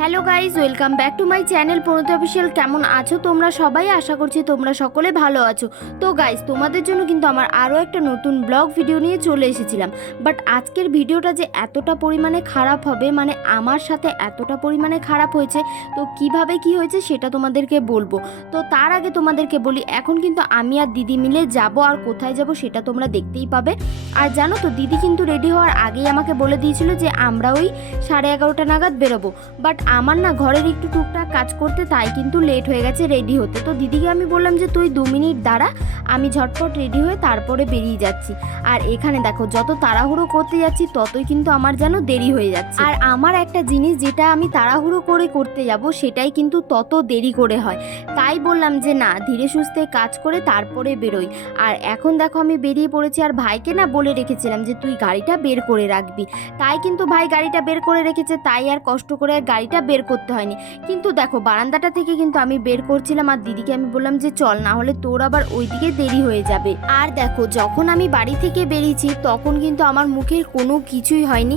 Hello guys, welcome back to my channel Pranati official. কেমন আছো তোমরা সবাই? আশা করছি তোমরা সকলে ভালো আছো। তো গাইজ, তোমাদের জন্য কিন্তু আমার আরও একটা নতুন ব্লগ ভিডিও নিয়ে চলে এসেছিলাম। বাট আজকের ভিডিওটা যে এতটা পরিমাণে খারাপ হবে, মানে আমার সাথে এতটা পরিমাণে খারাপ হয়েছে, তো কিভাবে কি হয়েছে সেটা তোমাদেরকে বলবো। তো তার আগে তোমাদেরকে বলি, এখন কিন্তু আমি আর দিদি মিলে যাব, আর কোথায় যাব সেটা তোমরা দেখতেই পাবে। আর জানো তো, দিদি কিন্তু রেডি হওয়ার আগেই আমাকে বলে দিয়েছিল যে আমরা ওই 11:30 নাগাদ বেরোবো। বাট আমার না ঘরের একটু টুকটাক কাজ করতে, তাই কিন্তু লেট হয়ে গেছে রেডি হতে। তো দিদিকে আমি বললাম যে তুই 2 মিনিট দাঁড়া, আমি ঝটপট রেডি হয়ে তারপরে বেরিয়ে যাচ্ছি। আর এখানে দেখো, যত তাড়াহুড়ো করতে যাচ্ছি ততই কিন্তু আমার যেন দেরি হয়ে যাচ্ছে। আর আমার একটা জিনিস যেটা আমি তাড়াহুড়ো করে করতে যাব, সেটাই কিন্তু তত দেরি করে হয়। তাই বললাম যে না, ধীরে সুস্থে কাজ করে তারপরে বেরোই। আর এখন দেখো আমি বেরিয়ে পড়েছি। আর ভাইকে না বলে রেখেছিলাম যে তুই গাড়িটা বের করে রাখবি, তাই কিন্তু ভাই গাড়িটা বের করে রেখেছে। তাই আর কষ্ট করে গাড়িটা বের করতে হয়নি। কিন্তু দেখো, বারান্দাটা থেকে কিন্তু আমি বের করছিলাম, আর দিদিকে আমি বললাম যে চল, না হলে তোর আবার ওইদিকে দেরি হয়ে যাবে। আর দেখো, যখন আমি বাড়ি থেকে বেরিয়েছি তখন কিন্তু আমার মুখের কোনো কিছুই হয়নি।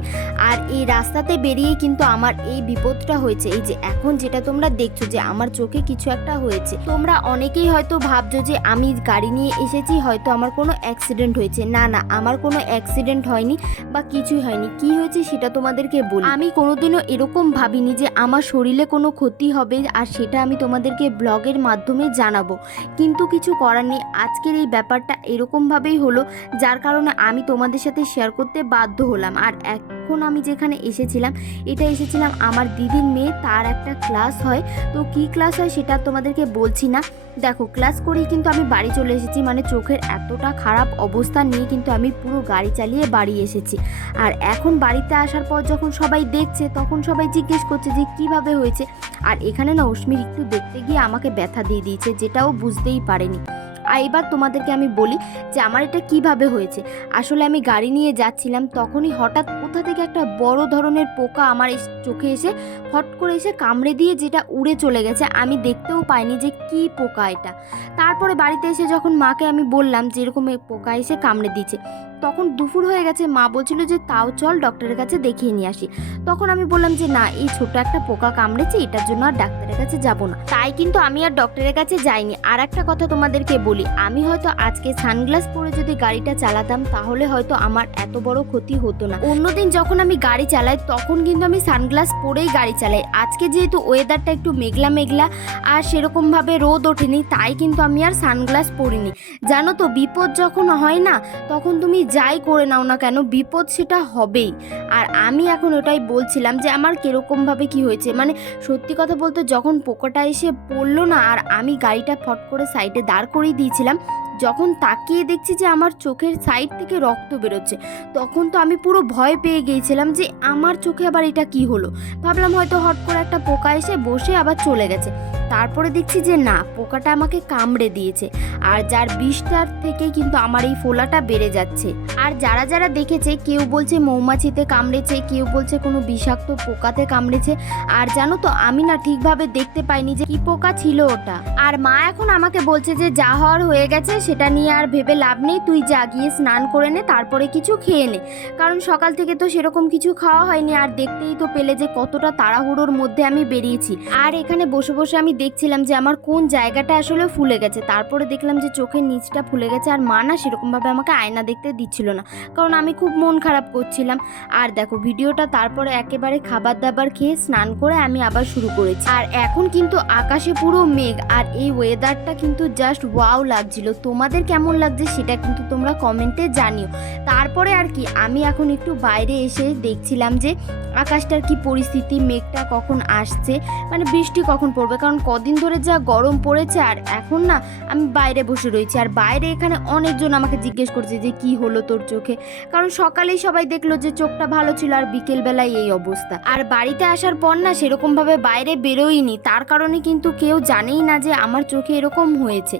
আর এই রাস্তাতে বেরিয়ে কিন্তু আমার এই বিপদটা হয়েছে। এই যে এখন যেটা তোমরা দেখছো যে আমার চোখে কিছু একটা হয়েছে, তোমরা অনেকেই হয়তো ভাবছো যে আমি গাড়ি নিয়ে এসেছি, হয়তো আমার কোনো অ্যাক্সিডেন্ট হয়েছে। না না, আমার কোনো অ্যাক্সিডেন্ট হয়নি বা কিছুই হয়নি। কি হয়েছে সেটা তোমাদেরকে বলি। আমি কোনোদিনও এরকম ভাবিনি যে আমার শরীরে কোনো ক্ষতি হবে, আর সেটা আমি তোমাদেরকে ব্লগের মাধ্যমে জানাবো। কিন্তু কিছু করার নেই, আজকের এই ব্যাপারটা এরকমভাবেই হলো, যার কারণে আমি তোমাদের সাথে শেয়ার করতে বাধ্য হলাম। আর এখন আমি যেখানে এসেছিলাম, এসেছিলাম আমার দিদির মেয়ে, তার একটা ক্লাস হয়। তো কি ক্লাস হয় সেটা তোমাদেরকে বলছি না। দেখো, ক্লাস করেই কিন্তু আমি বাড়ি চলে এসেছি। মানে চোখের এতটা খারাপ অবস্থা নিয়ে কিন্তু আমি পুরো গাড়ি চালিয়ে বাড়ি এসেছি। আর এখন বাড়িতে আসার পর যখন সবাই দেখছে, তখন সবাই জিজ্ঞেস করছে যে কিভাবে হয়েছে। আর এখানে না, অশ্মির একটু দেখতে গিয়ে আমাকে ব্যথা দিয়ে দিয়েছে, যেটাও বুঝতেই পারেনি। আর এবার তোমাদেরকে আমি বলি যে আমার এটা কিভাবে হয়েছে। আসলে আমি গাড়ি নিয়ে যাচ্ছিলাম, তখনই হঠাৎ কোথা থেকে একটা বড় ধরনের পোকা আমার চোখে এসে ফট করে এসে কামড়ে দিয়ে যেটা উড়ে চলে গেছে। আমি দেখতেও পাইনি যে কি পোকা এটা। তারপরে বাড়িতে এসে যখন মাকে আমি বললাম যে এরকম পোকা এসে কামড়ে দিয়েছে, তখন দুপুর হয়ে গেছে। মা বলছিল যে তাও চল ডক্টরের কাছে দেখিয়ে নিয়ে আসি। তখন আমি বললাম যে না, এই ছোট একটা পোকা কামড়েছে, এটার জন্য আর ডাক্তারের কাছে যাব না। তাই কিন্তু আমি আর ডক্টরের কাছে যাইনি। আর একটা কথা তোমাদেরকে বলি, আমি হয়তো আজকে সানগ্লাস পরে যদি গাড়িটা চালাতাম, তাহলে হয়তো আমার এত বড় ক্ষতি হতো না। অন্যদিন যখন আমি গাড়ি চালাই তখন কিন্তু আমি সানগ্লাস পরেই গাড়ি চালাই। আজকে যেহেতু ওয়েদারটা একটু মেঘলা মেঘলা আর সেরকমভাবে রোদ ওঠেনি, তাই কিন্তু আমি আর সানগ্লাস পরিনি। জানো তো, বিপদ যখন হয় না, তখন তুমি যাই করে নাও না কেন, বিপদ সেটা হবেই। আর আমি এখন ওটাই বলছিলাম যে আমার কিরকমভাবে কি হয়েছে। মানে সত্যি কথা বলতে, যখন পোকাটা এসে পড়লো না, আর আমি গাড়িটা ফট করে সাইডে দাঁড় করিয়ে দিয়েছিলাম, যখন তাকিয়ে দেখছি যে আমার চোখের সাইড থেকে রক্ত বেরোচ্ছে, তখন তো আমি পুরো ভয় পেয়ে গিয়েছিলাম যে আমার চোখে আবার এটা কি হলো। ভাবলাম হয়তো হট করে একটা পোকা এসে বসে আবার চলে গেছে। তারপরে দেখছি যে না, পোকাটা আমাকে কামড়ে দিয়েছে। আর যার বিষটার থেকে কিন্তু আমার এই ফোলাটা বেড়ে যাচ্ছে। আর যারা যারা দেখেছে, কেউ বলছে মৌমাছিতে কামড়েছে, কেউ বলছে কোনো বিষাক্ত পোকাতে কামড়েছে। আর জানো তো, আমি না ঠিকভাবে দেখতে পাইনি যে কি পোকা ছিল ওটা। আর মা এখন আমাকে বলছে যে যা হওয়ার হয়ে গেছে, সেটা নিয়ে আর ভেবে লাভ নেই, তুই যা গিয়ে স্নান করে নে, তারপরে কিছু খেয়ে নে। কারণ সকাল থেকে তো সেরকম কিছু খাওয়া হয়নি। আর দেখতেই তো পেলে যে কতটা তাড়াহুড়োর মধ্যে আমি বেরিয়েছি। আর এখানে বসে বসে আমি দেখছিলাম যে আমার কোন জায়গাটা আসলে ফুলে গেছে। তারপরে দেখলাম যে চোখের নিচটা ফুলে গেছে। আর মা না সেরকমভাবে আমাকে আয়না দেখতে দিচ্ছিল না, কারণ আমি খুব মন খারাপ করছিলাম। আর দেখো, ভিডিওটা তারপরে একেবারে খাবার দাবার খেয়ে স্নান করে আমি আবার শুরু করেছি। আর এখন কিন্তু আকাশে পুরো মেঘ, আর এই ওয়েদারটা কিন্তু জাস্ট ওয়াও লাগছিল। তোমাদের কেমন লাগছে সেটা কিন্তু তোমরা কমেন্টে জানিও। তারপরে আর কি, আমি এখন একটু বাইরে এসে দেখছিলাম যে আকাশটার কি পরিস্থিতি, মেঘটা কখন আসছে, মানে বৃষ্টি কখন পড়বে। কারণ কদিন ধরে যা গরম পড়েছে, আর এখন না আমি বাইরে বসে রয়েছি। আর বাইরে এখানে অনেকজন আমাকে জিজ্ঞেস করছে যে কি হলো তোর চোখে, কারণ সকালেই সবাই দেখলো যে চোখটা ভালো ছিল আর বিকেলবেলায় এই অবস্থা। আর বাড়িতে আসার পর না সেরকমভাবে বাইরে বেরোইনি, তার কারণে কিন্তু কেউ জানেই না যে আমার চোখে এরকম হয়েছে।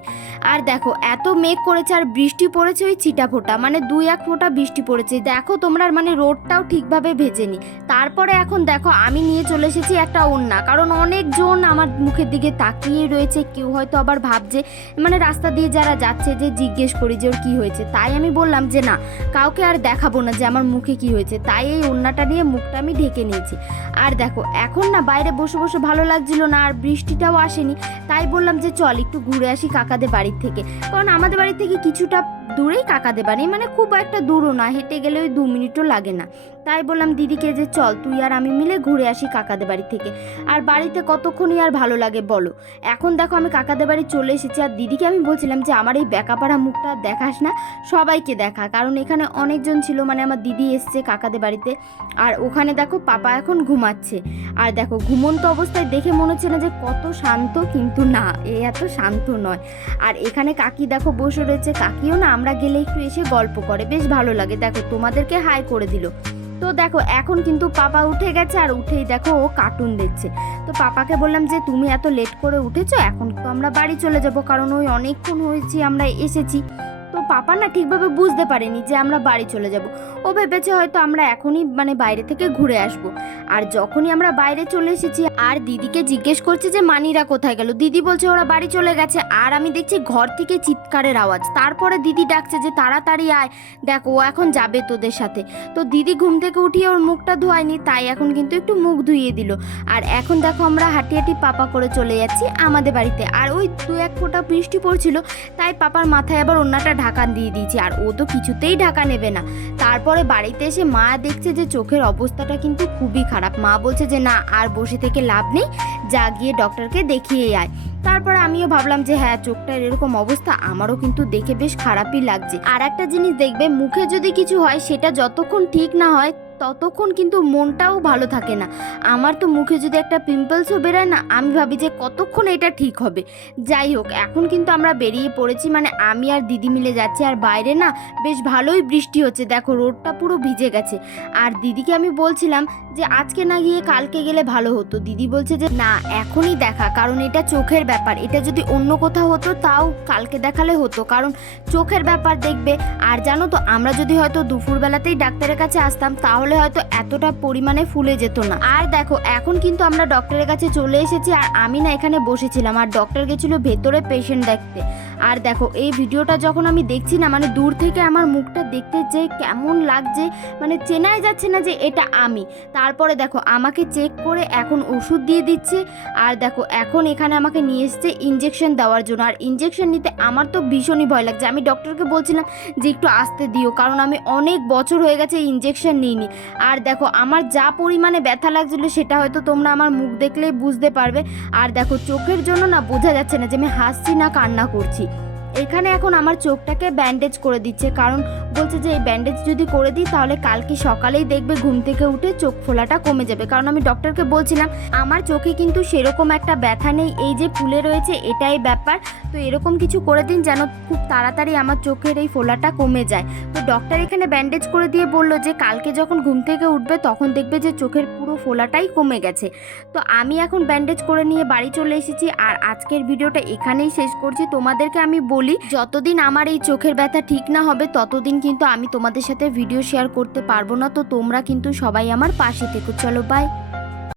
আর দেখো এত মেঘ করেছে আর বৃষ্টি পড়েছে ওই ছিটাফোঁটা, মানে 2-1 ফোঁটা বৃষ্টি পড়েছে। দেখো তোমরা, মানে রোডটাও ঠিকভাবে ভেজেনি। তারপরে এখন দেখো আমি নিয়ে চলে এসেছি একটা ওড়না, কারণ অনেকজন আমার মুখের দিকে তাকিয়ে রয়েছে। কেউ হয়তো আবার ভাবছে, মানে রাস্তা দিয়ে যারা যাচ্ছে যে জিজ্ঞেস করি যে ওর কী হয়েছে। তাই আমি বললাম যে না, কাউকে আর দেখাবো না যে আমার মুখে কি হয়েছে। তাই এই ওড়নাটা নিয়ে মুখটা আমি ঢেকে নিয়েছি। আর দেখো এখন না বাইরে বসে বসে ভালো লাগছিল না, আর বৃষ্টিটাও আসেনি। তাই বললাম যে চল একটু ঘুরে আসি কাকাদের বাড়ির থেকে, কারণ আমাদের বাড়ি থেকে কিছুটা দূরেই কাকাদের বাড়ি, মানে খুব একটা দূরও না, হেঁটে গেলে ওই 2 মিনিটও লাগে না। তাই বললাম দিদিকে যে চল তুই আর আমি মিলে ঘুরে আসি কাকাদের বাড়ি থেকে। আর বাড়িতে কতক্ষণই আর ভালো লাগে বলো। এখন দেখো আমি কাকাদের বাড়ি চলে এসেছি, আর দিদিকে আমি বলছিলাম যে আমার এই বেঁকাপাড়া মুখটা দেখাস না, সবাইকে দেখা, কারণ এখানে অনেকজন ছিল, মানে আমার দিদি এসছে কাকাদের বাড়িতে। আর ওখানে দেখো পাপা এখন ঘুমাচ্ছে। আর দেখো ঘুমন্ত অবস্থায় দেখে মনে হচ্ছে না যে কত শান্ত, কিন্তু না, এ এত শান্ত নয়। আর এখানে কাকি দেখো বসে রয়েছে, কাকিও না আমরা গেলে একটু এসে গল্প করে, বেশ ভালো লাগে। দেখো তোমাদেরকে হাই করে দিল। তো দেখো এখন কিন্তু পাপা উঠে গেছে, আর উঠেই দেখো ও কার্টুন দেখছে। তো পাপাকে বললাম যে তুমি এত লেট করে উঠেছো, এখন তো আমরা বাড়ি চলে যাব, কারণ ওই অনেকক্ষণ হয়েছি আমরা এসেছি। তো পাপা না ঠিকভাবে বুঝতে পারেনি যে আমরা বাড়ি চলে যাব। ও ভেবেছে হয়তো আমরা এখনই মানে বাইরে থেকে ঘুরে আসব। আর যখনই আমরা বাইরে চলে এসেছি আর দিদিকে জিজ্ঞেস করছে যে মানিরা কোথায় গেল, দিদি বলছে ওরা বাড়ি চলে গেছে। আর আমি দেখছি ঘর থেকে চিৎকারের আওয়াজ। তারপরে দিদি ডাকছে যে তাড়াতাড়ি আয়, দেখ ও এখন যাবে তোদের সাথে। তো দিদি ঘুম থেকে উঠিয়ে ওর মুখটা ধোয়নি, তাই এখন কিন্তু একটু মুখ ধুইয়ে দিল। আর এখন দেখো আমরা হাঁটি হাঁটি পাপা করে চলে যাচ্ছি আমাদের বাড়িতে। আর ওই 2-1 ফোঁটা বৃষ্টি পড়ছিল, তাই পাপার মাথায় আবার ওড়নাটা ঢাকা দিয়ে দিয়েছি, আর ও তো কিছুতেই ঢাকা নেবে না। তারপরে বাড়িতে এসে মা দেখছে যে চোখের অবস্থাটা কিন্তু খুবই খারাপ। মা বলছে যে না, আর বসে থেকে লাভ নেই, যা গিয়ে ডক্টরকে দেখিয়ে আয়। তারপরে আমিও ভাবলাম যে হ্যাঁ, চোখটার এরকম অবস্থা আমারও কিন্তু দেখে বেশ খারাপই লাগছে। আর একটা জিনিস দেখবে, মুখে যদি কিছু হয় সেটা যতক্ষণ ঠিক না হয় ততক্ষণ কিন্তু মনটাও ভালো থাকে না। আমার তো মুখে যদি একটা পিম্পলসও বেরোয় না, আমি ভাবি যে কতক্ষণ এটা ঠিক হবে। যাই হোক, এখন কিন্তু আমরা বেরিয়ে পড়েছি, মানে আমি আর দিদি মিলে যাচ্ছি। আর বাইরে না বেশ ভালোই বৃষ্টি হচ্ছে, দেখো রোডটা পুরো ভিজে গেছে। আর দিদিকে আমি বলছিলাম যে আজকে না গিয়ে কালকে গেলে ভালো হতো। দিদি বলছে যে না, এখনই দেখা, কারণ এটা চোখের ব্যাপার। এটা যদি অন্য কোথাও হতো তাও কালকে দেখালে হতো, কারণ চোখের ব্যাপার দেখবে। আর জানো তো, আমরা যদি হয়তো দুপুরবেলাতেই ডাক্তারের কাছে আসতাম তাহলে হয়তো এতটা পরিমাণে ফুলে যেত না। আর দেখো এখন কিন্তু আমরা ডক্টরের কাছে চলে এসেছি, আর আমি না এখানে বসেছিলাম, আর ডক্টর গেছিল ভেতরে পেশেন্ট দেখতে। আর দেখো এই ভিডিওটা যখন আমি দেখছি না, মানে দূর থেকে আমার মুখটা দেখতে যে কেমন লাগছে, মানে চেনাই যাচ্ছে না যে এটা আমি। তারপরে দেখো আমাকে চেক করে এখন ওষুধ দিয়ে দিচ্ছে। আর দেখো এখন এখানে আমাকে নিয়ে এসছে ইঞ্জেকশন দেওয়ার জন্য। আর ইঞ্জেকশন নিতে আমার তো ভীষণই ভয় লাগছে। আমি ডক্টরকে বলছিলাম যে একটু আসতে দিও, কারণ আমি অনেক বছর হয়ে গেছে ইঞ্জেকশন নিইনি। আর দেখো আমার যা পরিমাণে ব্যথা লাগছিল সেটা হয়তো তোমরা আমার মুখ দেখলেই বুঝতে পারবে। আর দেখো চোখের জন্য না বোঝা যাচ্ছে না যে আমি হাসছি না কান্না করছি। এখানে এখন আমার চোখটাকে ব্যান্ডেজ করে দিচ্ছে, কারণ বলছে যে এই ব্যান্ডেজ যদি করে দিই তাহলে কালকে সকালেই দেখবে ঘুম থেকে উঠে চোখ ফোলাটা কমে যাবে। কারণ আমি ডক্টরকে বলছিলাম আমার চোখে কিন্তু সেরকম একটা ব্যথা নেই, এই যে ফুলে রয়েছে এটাই ব্যাপার। তো এরকম কিছু করে দিন যেন খুব তাড়াতাড়ি আমার চোখের এই ফোলাটা কমে যায়। তো ডক্টর এখানে ব্যান্ডেজ করে দিয়ে বললো যে কালকে যখন ঘুম থেকে উঠবে তখন দেখবে যে চোখের পুরো ফোলাটাই কমে গেছে। তো আমি এখন ব্যান্ডেজ করে নিয়ে বাড়ি চলে এসেছি। আর আজকের ভিডিওটা এখানেই শেষ করছি। তোমাদেরকে আমি বলি, যতদিন আমার এই চোখের ব্যথা ঠিক না হবে ততদিন কিন্তু আমি তোমাদের সাথে ভিডিও শেয়ার করতে পারবো না। তো তোমরা কিন্তু সবাই আমার পাশে থেকো। চলো বাই।